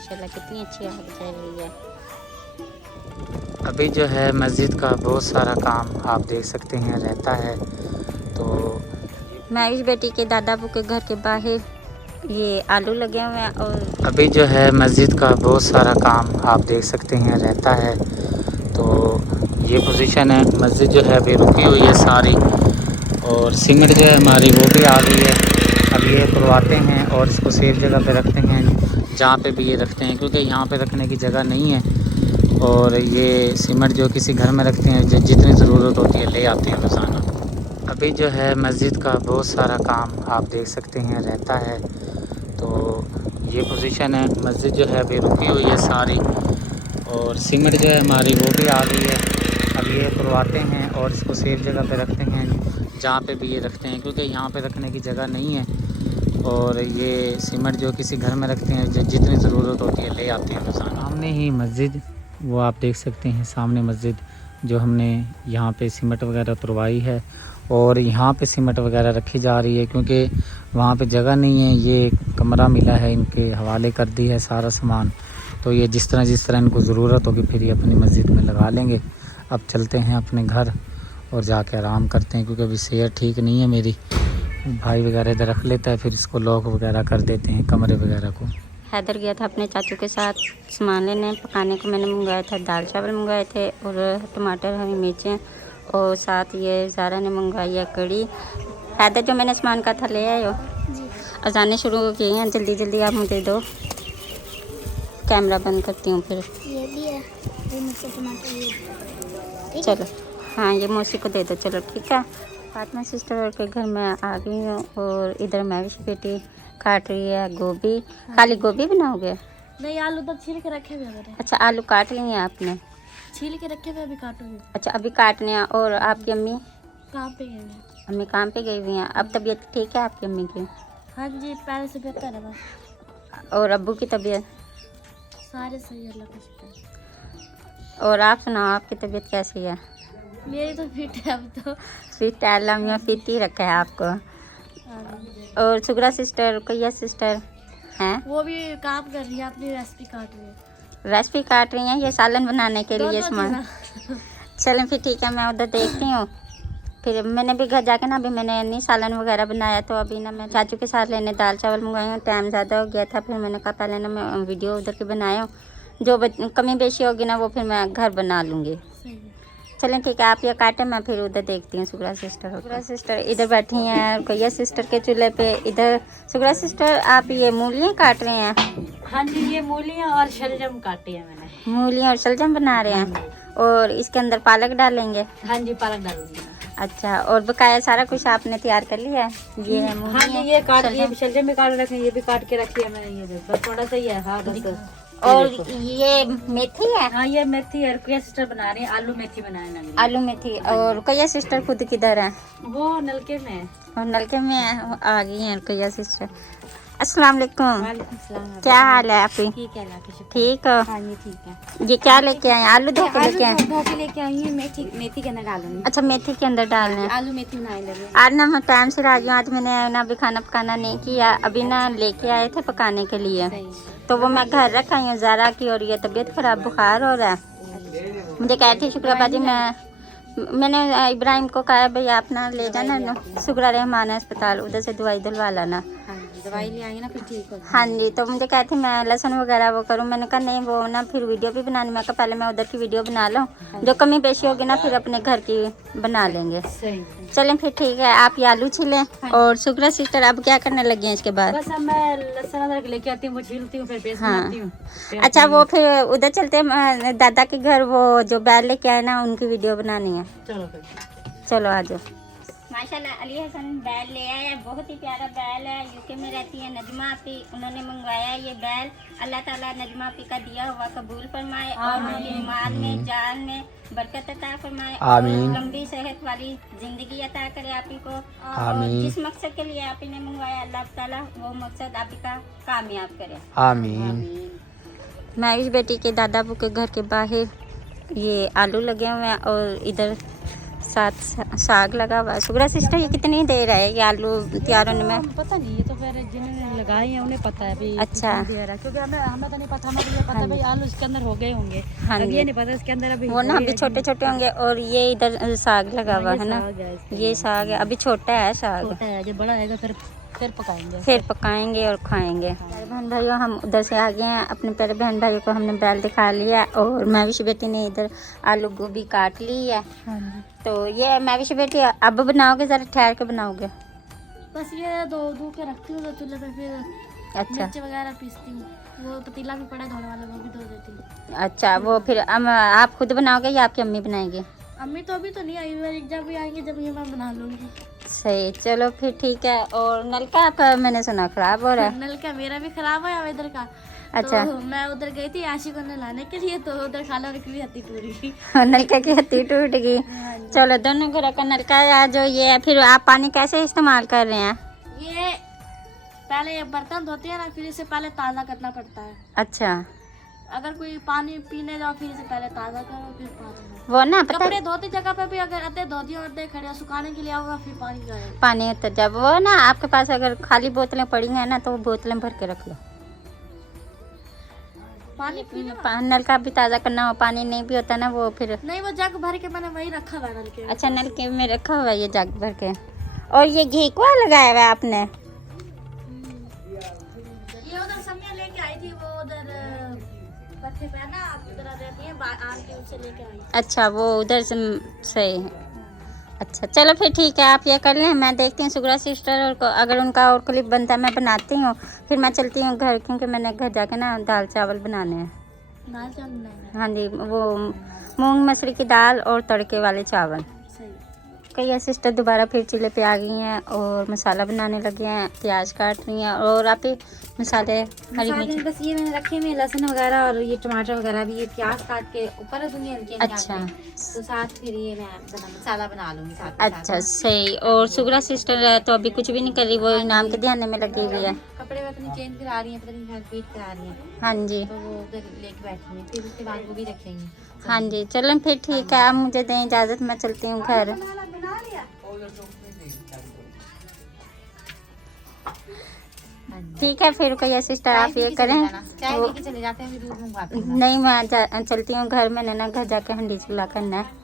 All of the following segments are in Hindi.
माशाल्लाह कितनी अच्छी आग चल रही है। अभी जो है मस्जिद का बहुत सारा काम आप देख सकते हैं रहता है। तो महेश बेटी के दादा अबू के घर के बाहर ये आलू लगे हुए हैं और अभी जो है मस्जिद का बहुत सारा काम आप देख सकते हैं रहता है। तो ये पोजीशन है, मस्जिद जो है अभी रुकी हुई है सारी, और सीमेंट जो है हमारी वो भी आ गई है। अब ये खुलवाते हैं और इसको सेफ जगह पे रखते हैं, जहाँ पे भी ये रखते हैं, क्योंकि यहाँ पे रखने की जगह नहीं है। और ये सीमेंट जो किसी घर में रखते हैं, जितनी ज़रूरत होती है ले आते हैं रोज़ाना। अभी जो है मस्जिद का बहुत सारा काम आप देख सकते हैं रहता है। तो ये पोजीशन है, मस्जिद जो है अभी रुकी हुई है सारी, और सीमेंट जो है हमारी वो भी आ गई है। अब ये खुलवाते हैं और इसको सेफ जगह पे रखते हैं, जहाँ पे भी ये रखते हैं, क्योंकि यहाँ पे रखने की जगह नहीं है। और ये सीमेंट जो किसी घर में रखते हैं, जितनी ज़रूरत होती है ले आते हैं रोज़ाना। सामने ही मस्जिद, वो आप देख सकते हैं सामने मस्जिद, जो हमने यहाँ पे सीमेंट वगैरह उतरवाई है, और यहाँ पे सीमेंट वगैरह रखी जा रही है, क्योंकि वहाँ पे जगह नहीं है। ये कमरा मिला है, इनके हवाले कर दी है सारा सामान। तो ये जिस तरह इनको ज़रूरत होगी फिर ये अपनी मस्जिद में लगा लेंगे। अब चलते हैं अपने घर और जाके आराम करते हैं, क्योंकि अभी सेहत ठीक नहीं है मेरी। भाई वगैरह इधर रख लेता है, फिर इसको लॉक वगैरह कर देते हैं कमरे वगैरह को। हैदर गया था अपने चाचू के साथ सामान लेने पकाने को। मैंने मंगवाया था दाल चावल मंगवाए थे और टमाटर हरी मिर्चें, और साथ ये ज़ारा ने मंगवाई है कड़ी। हैदर जो मैंने सामान का था ले आए हो? अजाने शुरू हो गई हैं, जल्दी जल्दी आप मुझे दो। कैमरा बंद करती हूँ फिर। ये भी है, ये मुझसे टमाटर ये। चलो हाँ, ये मौसी को दे दो। चलो ठीक है। फातिमा सिस्टर के घर में आ गई हूँ, और इधर महेश बेटी काट रही है गोभी। खाली गोभी बनाओगे? नहीं, आलू तो छील के रखे हुए हैं। अच्छा, आलू काट लिए हैं आपने? छील के रखे हुए अभी काटूंगी। अच्छा, अभी काटने हैं। और आपकी अम्मी? कहाँ पे गए हैं? अम्मी काम पे गई हुई हैं। अब तबीयत ठीक है आपकी अम्मी की? हाँ जी, पहले से बेहतर है बस। और अब्बू की तबीयत? सारे सही है, अल्लाह का शुक्र। और आप सुनाओ, आपकी तबीयत कैसी है? मेरी तो फिट है अब तो। फिट है, अल्लाह मियां फिट ही रखा है आपको। और सुगरा सिस्टर, रुकैया सिस्टर हैं? वो भी काम कर रही है, अपनी रेसिपी काट रही है। रेसिपी काट रही हैं ये सालन बनाने के लिए सामान। चलें फिर ठीक है, मैं उधर देखती हूँ। फिर मैंने भी घर जाके ना, अभी मैंने नहीं सालन वगैरह बनाया, तो अभी ना मैं चाचू के साथ लेने दाल चावल मंगवाई हूँ। टाइम ज़्यादा हो गया था, फिर मैंने कहा पहले ना मैं वीडियो उधर की बनाया हूँ, जो कमी बेशी होगी ना वो फिर मैं घर बना लूँगी। सही है। चलें ठीक है, आप ये काटें, मैं फिर उधर देखती हूँ। सुगरा सिस्टर इधर बैठी हैं, रुकैया सिस्टर के चूल्हे पे। इधर सुगरा सिस्टर, आप ये मूलियाँ काट रहे हैं? हाँ जी, ये मूलियाँ और शलजम काटी है मैंने। मूलियाँ और शलजम बना रहे हैं, और इसके अंदर पालक डालेंगे? हाँ जी, पालक डालूंगी। अच्छा, और बकाया सारा कुछ आपने तैयार कर लिया है? ये है हाँ मूलियाँ, जी, ये काट शलजम। ये शलजम भी काट रखे हैं, ये भी काट के रखी है मैंने। ये देखो बस थोड़ा सा ही है। हाँ बस। और ये मेथी है? हाँ, ये मेथी है, रुकैया सिस्टर बना रही है, आलू मेथी बनाने लगी। आलू मेथी। और रुकैया सिस्टर खुद किधर है? वो नलके में है। और नलके में है, आ गई हैं रुकैया सिस्टर। अस्सलाम वालेकुम। वालेकुम सलाम। क्या हाल है आपकी? ठीक है, अल्लाह का शुक्र। ठीक हो? हाँ जी, ठीक है। ये क्या लेके आए? आलू धो के लेके आए? धो के लेके आई है, मेथी के अंदर डालूंगी। अच्छा, मेथी के अंदर डालना है। आलू मेथी बनाने लगे। आज ना मैं टाइम से आ गई हूँ। आज मैंने ना अभी खाना पकाना नहीं किया, अभी ना लेके आए थे पकाने के लिए, तो वो मैं घर रख आई हूँ ज़ारा की। और ये तबीयत ख़राब, बुखार हो रहा है। मुझे कह थी शुक्र बाजी, मैंने इब्राहिम को कहा भाई आप ना ले जाना सुगरा रहमान अस्पताल, उधर से दवाई दिलवा लाना। दवाई ले आएंगे ना फिर ठीक हो। हाँ जी, तो मुझे कहती मैं लहसुन वगैरह वो करूँ। मैंने कहा नहीं, वो ना फिर वीडियो भी बनानी। मैं कहा पहले मैं उधर की वीडियो बना लूँ, जो कमी पेशी होगी ना फिर अपने घर की बना लेंगे। चलें फिर ठीक है, आप ये आलू छिलें। और सुगरा सिस्टर अब क्या करने लगी हैं इसके बाद? बस अब मैं लहसुन अदरक लेके आती हूँ, वो छीलती हूँ, फिर पेस्ट बनाती हूँ। अच्छा, वो फिर उधर चलते हैं दादा के घर, वो जो बैल लेके आए ना उनकी वीडियो बनानी है। चलो फिर। चलो आ जाओ। माशाल्लाह अली हसन बैल ले आया है, बहुत ही प्यारा बैल है। यूके में रहती है नजमा आपी, उन्होंने मंगवाया है ये बैल। अल्लाह ताला नजमा आपी का दिया हुआ कबूल फरमाए, और उनकी माल में जान में बरकत अता फरमाए, और लंबी सेहत वाली जिंदगी अता करे आपी को। और जिस मकसद के लिए आपी ने मंगवाया, अल्लाह ताला वो मकसद आपी का कामयाब करे। आमीन। महेश बेटी के दादा अबू के घर के बाहर ये आलू लगे हुए हैं, और इधर साथ साग लगा हुआ है। सुगरा सिस्टर ये कितनी देर है ये आलू तैयार होने में? पता नहीं, ये तो फिर जिन्होंने लगाए हैं उन्हें पता है भाई। अच्छा। क्योंकि हमें तो नहीं पता, हमें तो ये पता भाई आलू इसके अंदर हो गए होंगे। हाँ अब जी। ये नहीं पता इसके अंदर अभी वो ना अभी छोटे छोटे होंगे। और ये इधर साग लगा हुआ है ना, ये साग है, अभी छोटा है साग, छोटा है, जब बड़ा आएगा फिर पकाएंगे, फिर पकाएंगे और खाएंगे। बहन भाइयों हम उधर से आ गए हैं, अपने प्यारे बहन भाइयों को हमने बैल दिखा लिया और मैविश बेटी ने इधर आलू गोभी काट ली है। तो ये मैविश बेटी अब बनाओगे, ज़रा ठहर के बनाओगे? बस ये धो के रखती हूँ तो चूल्हे पे, फिर अच्छा मिर्च वगैरह पीसती हूँ। वो पतीला भी पड़ा धोने वाला, वो भी धो देती हूँ। अच्छा, वो फिर आप खुद बनाओगे या आपकी अम्मी बनाएगी? अम्मी तो अभी तो नहीं आई, मेरी जब भी आएंगे जब ये मैं बना लूँगी। सही, चलो फिर ठीक है। और नलका आपका मैंने सुना खराब हो रहा है? नल का मेरा भी खराब है इधर का। अच्छा। तो मैं उधर गई थी आशी को नहलाने के लिए, तो उधर खाला निकली हत्ती पूरी। नलका की हत्ती टूट गई। चलो दोनों घरों का नलका है जो ये है। फिर आप पानी कैसे इस्तेमाल कर रहे हैं? ये पहले ये बर्तन धोते हैं ना, फिर इसे पहले ताज़ा करना पड़ता है। अच्छा। अगर कोई पानी पीने जाओ फिर इसे पहले ताज़ा करो, फिर पानी दो। वो ना पता कपड़े धोती जगह पे भी अगर अद्धे धोती हो अद्धे खड़े सुखाने के लिए आओगे फिर पानी जाएगा। पानी उतर जब वो ना आपके पास अगर खाली बोतलें पड़ी हैं ना तो वो बोतलें भर के रख लो। पानी पीने नलका भी ताज़ा करना हो, पानी नहीं भी होता ना वो फिर। नहीं, वो जग भर के मैंने वही रखा हुआ नल के। अच्छा, नलके में रखा हुआ है ये जग भर के। और ये घी को लगाया हुआ है आपने? ये उधर समय लेके आई थी, वो उधर पत्ते पे ना उधर रहती है आंटी, उनसे लेके आई। अच्छा, वो उधर से सही है। अच्छा चलो फिर ठीक है, आप ये कर लें, मैं देखती हूँ सुगरा सिस्टर और को अगर उनका और क्लिप बनता है मैं बनाती हूँ, फिर मैं चलती हूँ घर, क्योंकि मैंने घर जाके ना दाल चावल बनाने हैं। दाल चावल बनाना हाँ जी, वो मूंग मसूरी की दाल और तड़के वाले चावल। सही। कई सिस्टर दोबारा फिर चूल्हे पे आ गई हैं और मसाला बनाने लगे हैं, प्याज काट रही हैं। और आप ही मसाले हरी मिर्च? बस ये मैंने रखे हुए लहसुन वगैरह और ये टमाटर वगैरह भी, ये प्याज काट के ऊपर रखूंगी हल्के हल्के अच्छा। आंच में। तो साथ फिर ये मैं मसाला बना लूंगी साथ। अच्छा सही। और सुगरा सिस्टर तो अभी कुछ भी नहीं कर रही, वो इनाम के ध्यान में लगी हुई है। कपड़े वगैरह चेंज करा रही हैं, पता नहीं शायद वेट करा रही हैं, हाँ जी। तो वो उधर लेके बैठी हैं, फिर उसके बाद वो भी रखेंगे। हाँ जी चलो फिर ठीक है, आप मुझे दें इजाज़त, मैं चलती हूँ घर। ठीक है फिर कोई सिस्टर आप ये करें। चाय पी के चले जाते हैं, फिर दूध मंगवाते हैं। नहीं मैं चलती हूँ घर, मैंने ना घर जाके हंडी चूल्हा करना है।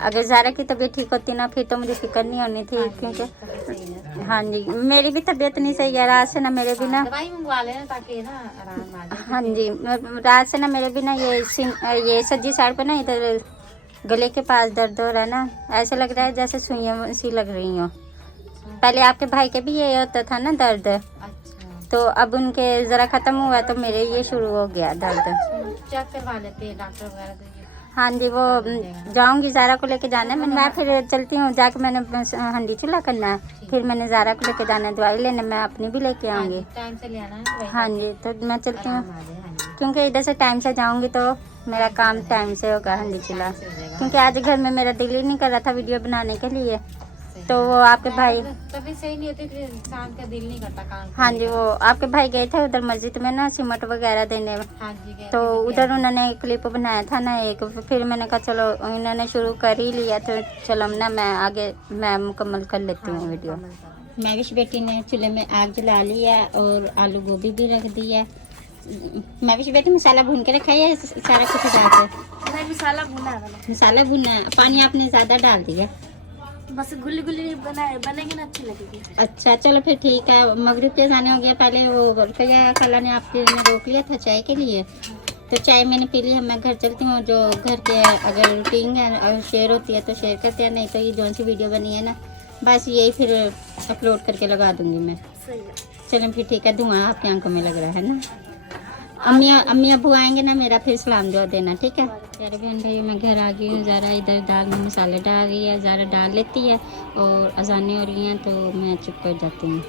अगर ज़ारा की तबीयत ठीक होती ना फिर तो मुझे फिक्र नहीं होनी थी, क्योंकि हाँ जी मेरी भी तबीयत नहीं सही है, रात से ना मेरे भी ना दवाई मंगवा लेना ताकि ना आराम आ जाए। हाँ जी रात से ना मेरे भी ना ये सज्जी साइड पे ना इधर गले के पास दर्द हो रहा है ना, ऐसे लग रहा है जैसे सुइयां सी लग रही हो। पहले आपके भाई के भी ये होता था ना दर्द, तो अब उनके ज़रा ख़त्म हुआ तो मेरे ये शुरू हो गया दर्द। चेक करवा लेते हैं डॉक्टर वगैरह से। हाँ जी वो जाऊंगी, ज़ारा को लेके जाना है। मैं फिर चलती हूँ, जाके मैंने हंडी चूल्हा करना है, फिर मैंने ज़ारा को लेके जाना है दवाई लेने, मैं अपनी भी लेके आऊँगी। टाइम से ले आना है दवाई। हाँ जी तो मैं चलती हूँ, हाँ जी। क्योंकि इधर से टाइम से जाऊंगी तो मेरा काम टाइम से होगा हंडी चूल्हा। क्योंकि आज घर में मेरा दिल ही नहीं कर रहा था वीडियो बनाने के लिए, तो वो आपके भाई तभी सही नहीं होती, फिर इंसान का दिल नहीं करता काम। हाँ जी वो आपके भाई गए थे उधर मस्जिद में ना सीमेंट वगैरह देने, हाँ जी गए तो उधर उन्होंने क्लिप बनाया था ना एक, फिर मैंने कहा चलो उन्होंने शुरू कर ही लिया तो चलो ना मैं मुकम्मल कर लेती हूँ वीडियो। मैविश बेटी ने चूल्हे में आग जला ली है और आलू गोभी भी रख दी है। मैविश बेटी मसाला भून के रखा है सारा कुछ डाल के? नहीं, मसाला भुना है मैंने। मसाला भुना है, पानी आपने ज़्यादा डाल दिया? बस गुल्ली गुल्ली बनेगी ना, अच्छी लगेगी। अच्छा चलो फिर ठीक है, मगरिब के जाने हो गया। पहले वो रुकैया खाला ने आपके ने रोक लिया था चाय के लिए, तो चाय मैंने पी ली है। मैं घर चलती हूँ, जो घर के अगर रूटीन है अगर शेयर होती है तो शेयर करते हैं, नहीं तो ये जो सी वीडियो बनी है ना बस यही फिर अपलोड करके लगा दूँगी मैं। सही है। चलो फिर ठीक है, धुआं आपकी आंखों में लग रहा है ना। अम्मी अबू आएंगे ना मेरा, फिर सलाम दुआ देना ठीक है। प्यारे बहन भाई मैं घर आ गई हूँ, ज़ारा इधर दाल में मसाले डाल रही है, ज़ारा डाल लेती है और अजानें हो रही हैं तो मैं चुप कर जाती हूँ।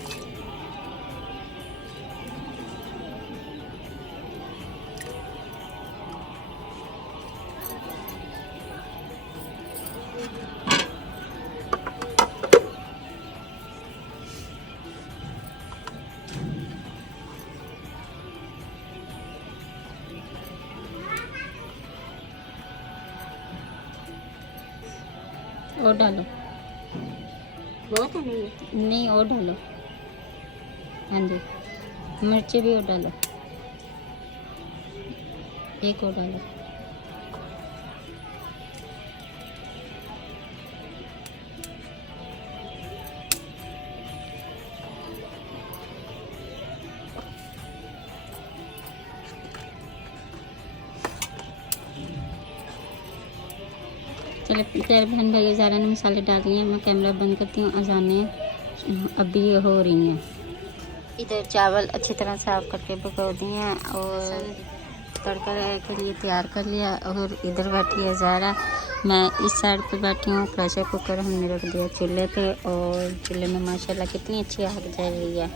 और डालो, बहुत है नहीं नहीं और डालो। हाँ जी, मिर्ची भी और डालो, एक और डालो। चलो प्यारे बहन भाई, ज़ारा ने मसाले डाल लिए हैं। मैं कैमरा बंद करती हूँ, अजानें अभी हो रही हैं। इधर चावल अच्छी तरह साफ़ करके पका दिए हैं और तड़का के लिए तैयार कर लिया। और इधर बैठी है ज़ारा, मैं इस साइड पे बैठी हूँ। प्रेशर कुकर हमने रख दिया चूल्हे पे और चूल्हे में माशाल्लाह कितनी अच्छी आग जल रही है।